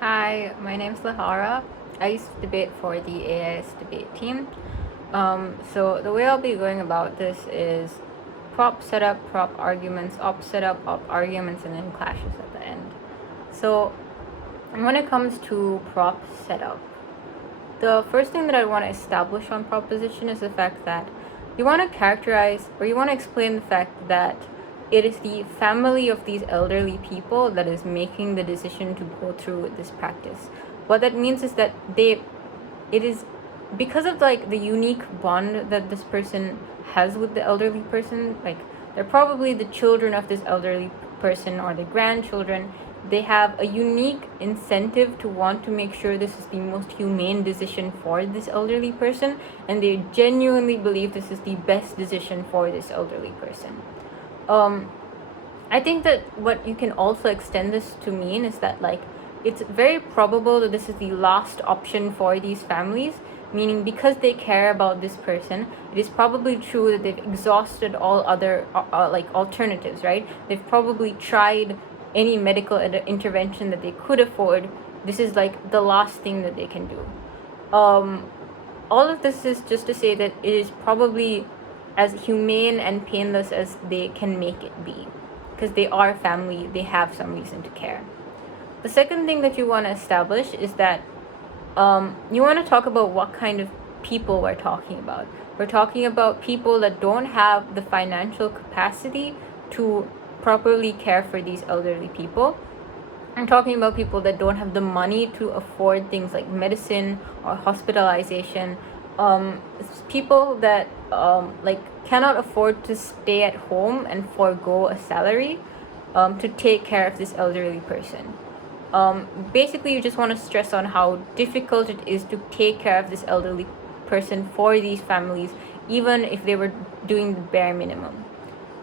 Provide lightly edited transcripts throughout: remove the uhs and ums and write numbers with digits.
Hi, my name's Lehara. I used to debate for the AIS debate team. So the way I'll be going about this is prop setup, prop arguments, op setup, op arguments, and then clashes at the end. So when it comes to prop setup, the first thing that I want to establish on proposition is the fact that you want to characterize or you want to explain the fact that it is the family of these elderly people that is making the decision to go through with this practice. What that means is that it is because of like the unique bond that this person has with the elderly person. Like, they're probably the children of this elderly person or the grandchildren. They have a unique incentive to want to make sure this is the most humane decision for this elderly person, and they genuinely believe this is the best decision for this elderly person. I think that what you can also extend this to mean is that, like, it's very probable that this is the last option for these families, meaning because they care about this person, it is probably true that they've exhausted all other like alternatives, right? They've probably tried any medical intervention that they could afford. This is like the last thing that they can do. All of this is just to say that it is probably as humane and painless as they can make it be, because they are family, they have some reason to care. The second thing that you want to establish is that you want to talk about what kind of people we're talking about. We're talking about people that don't have the financial capacity to properly care for these elderly people. I'm talking about people that don't have the money to afford things like medicine or hospitalization. People that like cannot afford to stay at home and forego a salary to take care of this elderly person. Basically, you just want to stress on how difficult it is to take care of this elderly person for these families, even if they were doing the bare minimum.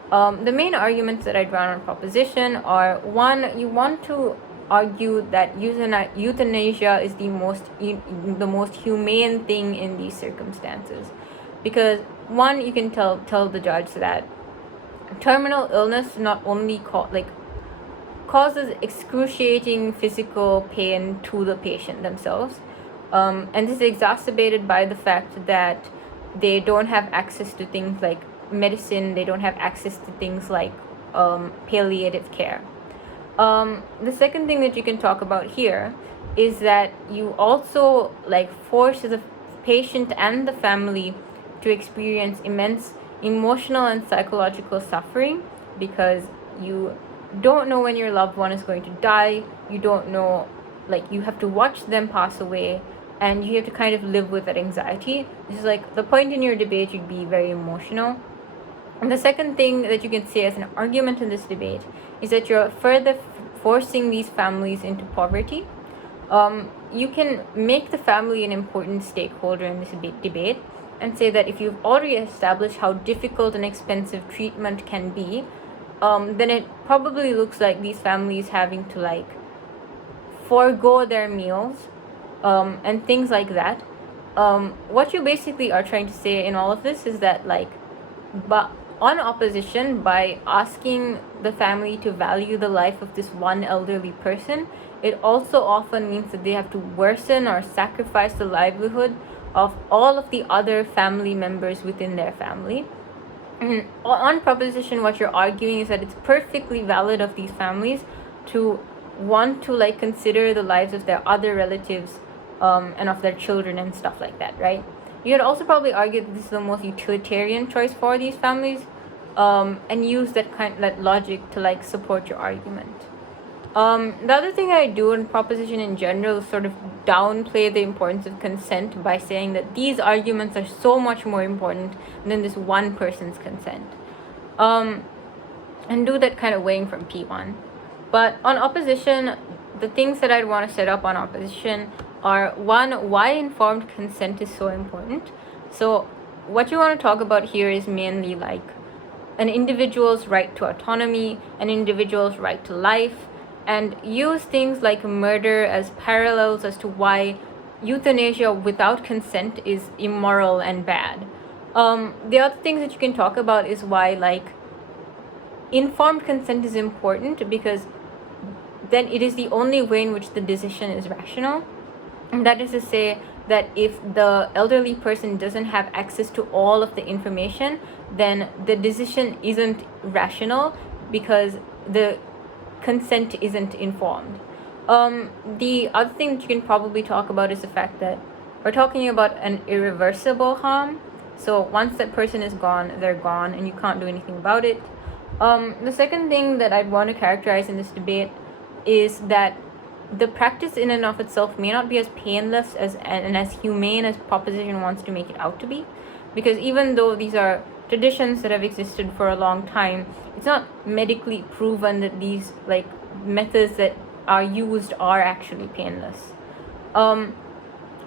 The main arguments that I'd run on proposition are: one, you want to argue that euthanasia is the most humane thing in these circumstances, because one, you can tell the judge that terminal illness not only causes excruciating physical pain to the patient themselves, and this is exacerbated by the fact that they don't have access to things like medicine, they don't have access to things like palliative care. The second thing that you can talk about here is that you also force the patient and the family to experience immense emotional and psychological suffering, because you don't know when your loved one is going to die. You don't know, you have to watch them pass away, and you have to kind of live with that anxiety. This is like the point in your debate you'd be very emotional. And the second thing that you can say as an argument in this debate is that you're further forcing these families into poverty. You can make the family an important stakeholder in this debate and say that if you've already established how difficult and expensive treatment can be, then it probably looks like these families having to forego their meals and things like that. What you basically are trying to say in all of this is that but on opposition, by asking the family to value the life of this one elderly person, it also often means that they have to worsen or sacrifice the livelihood of all of the other family members within their family. And on proposition, what you're arguing is that it's perfectly valid of these families to want to consider the lives of their other relatives and of their children and stuff like that, right? You could also probably argue that this is the most utilitarian choice for these families, and use that logic to support your argument. The other thing I do in proposition in general is sort of downplay the importance of consent by saying that these arguments are so much more important than this one person's consent, and do that kind of weighing from P1. But on opposition, the things that I'd want to set up on opposition are: one, why informed consent is so important. So what you want to talk about here is mainly an individual's right to autonomy, an individual's right to life, and use things like murder as parallels as to why euthanasia without consent is immoral and bad. The other things that you can talk about is why informed consent is important, because then it is the only way in which the decision is rational. And that is to say that if the elderly person doesn't have access to all of the information, then the decision isn't rational because the consent isn't informed. The other thing that you can probably talk about is the fact that we're talking about an irreversible harm. So once that person is gone, they're gone, and you can't do anything about it. The second thing that I'd want to characterize in this debate is that the practice in and of itself may not be as painless and as humane as proposition wants to make it out to be, because even though these are traditions that have existed for a long time, it's not medically proven that these like methods that are used are actually painless.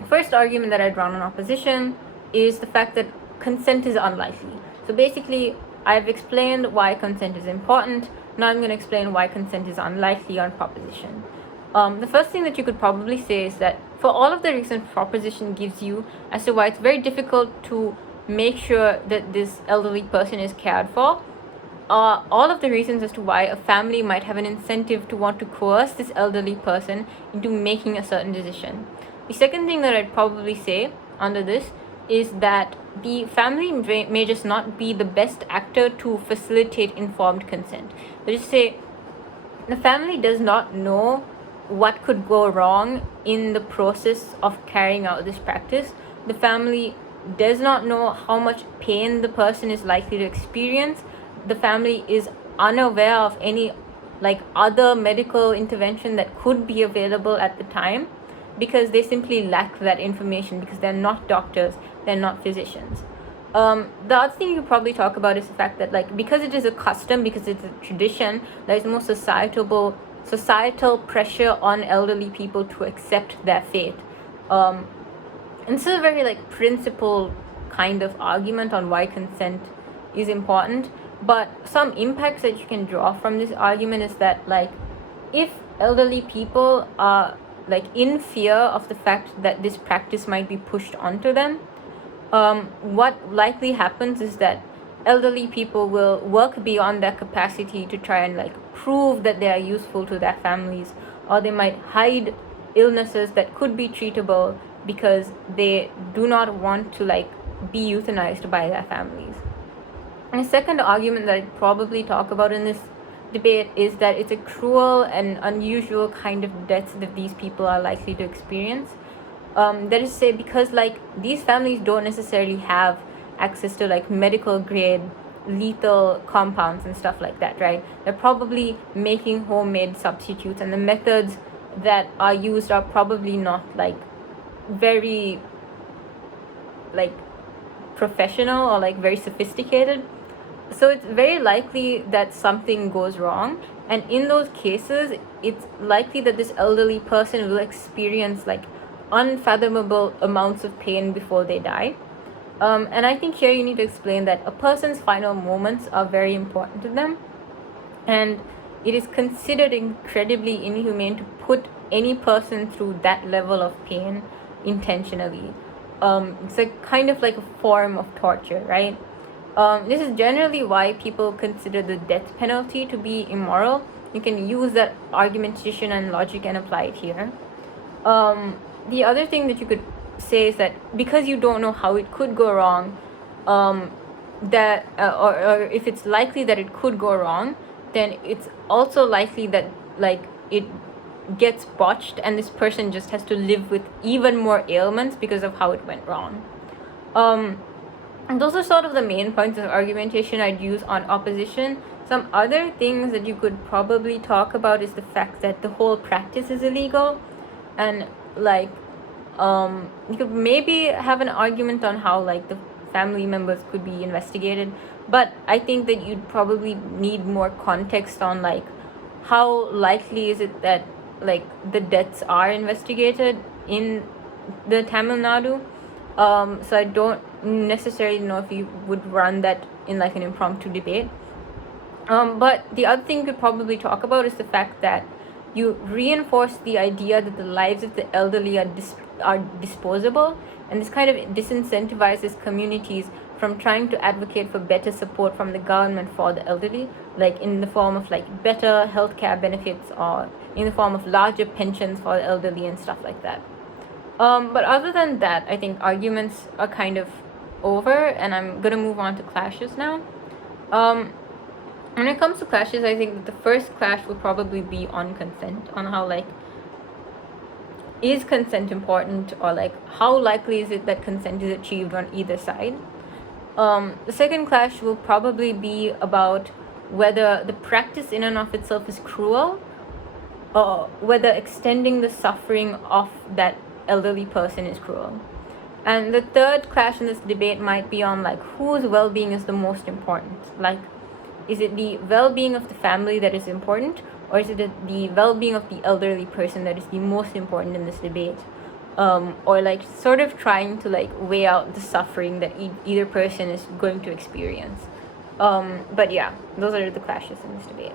First argument that I'd run on opposition is the fact that consent is unlikely. So basically, I've explained why consent is important. Now I'm going to explain why consent is unlikely on proposition. The first thing that you could probably say is that for all of the reasons proposition gives you as to why it's very difficult to make sure that this elderly person is cared for, all of the reasons as to why a family might have an incentive to want to coerce this elderly person into making a certain decision. The second thing that I'd probably say under this is that the family may just not be the best actor to facilitate informed consent. Let's just say the family does not know what could go wrong in the process of carrying out this practice. The family does not know how much pain the person is likely to experience. The family is unaware of any like other medical intervention that could be available at the time, because they simply lack that information, because they're not doctors, they're not physicians. The other thing you could probably talk about is the fact that like because it is a custom, because it's a tradition, there's more societal pressure on elderly people to accept their fate. And this is a very like principled kind of argument on why consent is important. But some impacts that you can draw from this argument is that like if elderly people are like in fear of the fact that this practice might be pushed onto them, what likely happens is that elderly people will work beyond their capacity to try and like prove that they are useful to their families, or they might hide illnesses that could be treatable because they do not want to like be euthanized by their families. And a second argument that I'd probably talk about in this debate is that it's a cruel and unusual kind of death that these people are likely to experience. That is to say, because like these families don't necessarily have access to like medical grade lethal compounds and stuff like that, right? They're probably making homemade substitutes, and the methods that are used are probably not like very like professional or like very sophisticated. So it's very likely that something goes wrong, and in those cases it's likely that this elderly person will experience like unfathomable amounts of pain before they die. And I think here you need to explain that a person's final moments are very important to them, and it is considered incredibly inhumane to put any person through that level of pain intentionally. It's a kind of like a form of torture, right? This is generally why people consider the death penalty to be immoral. You can use that argumentation and logic and apply it here. The other thing that you could say is that because you don't know how it could go wrong, that or if it's likely that it could go wrong, then it's also likely that like it gets botched and this person just has to live with even more ailments because of how it went wrong. And those are sort of the main points of argumentation I'd use on opposition. Some other things that you could probably talk about is the fact that the whole practice is illegal, and like you could maybe have an argument on how like the family members could be investigated, but I think that you'd probably need more context on like how likely is it that like the deaths are investigated in the Tamil Nadu. So I don't necessarily know if you would run that in like an impromptu debate. But the other thing you could probably talk about is the fact that you reinforce the idea that the lives of the elderly are disposable, and this kind of disincentivizes communities from trying to advocate for better support from the government for the elderly, like in the form of like better healthcare benefits or in the form of larger pensions for the elderly and stuff like that. But other than that, I think arguments are kind of over, and I'm gonna move on to clashes now. When it comes to clashes, I think that the first clash will probably be on consent, on how like, is consent important, or like how likely is it that consent is achieved on either side. The second clash will probably be about whether the practice in and of itself is cruel, or whether extending the suffering of that elderly person is cruel. And the third clash in this debate might be on like whose well-being is the most important. Like, is it the well-being of the family that is important, or is it the well-being of the elderly person that is the most important in this debate? Or like sort of trying to like weigh out the suffering that either person is going to experience. But yeah, those are the clashes in this debate.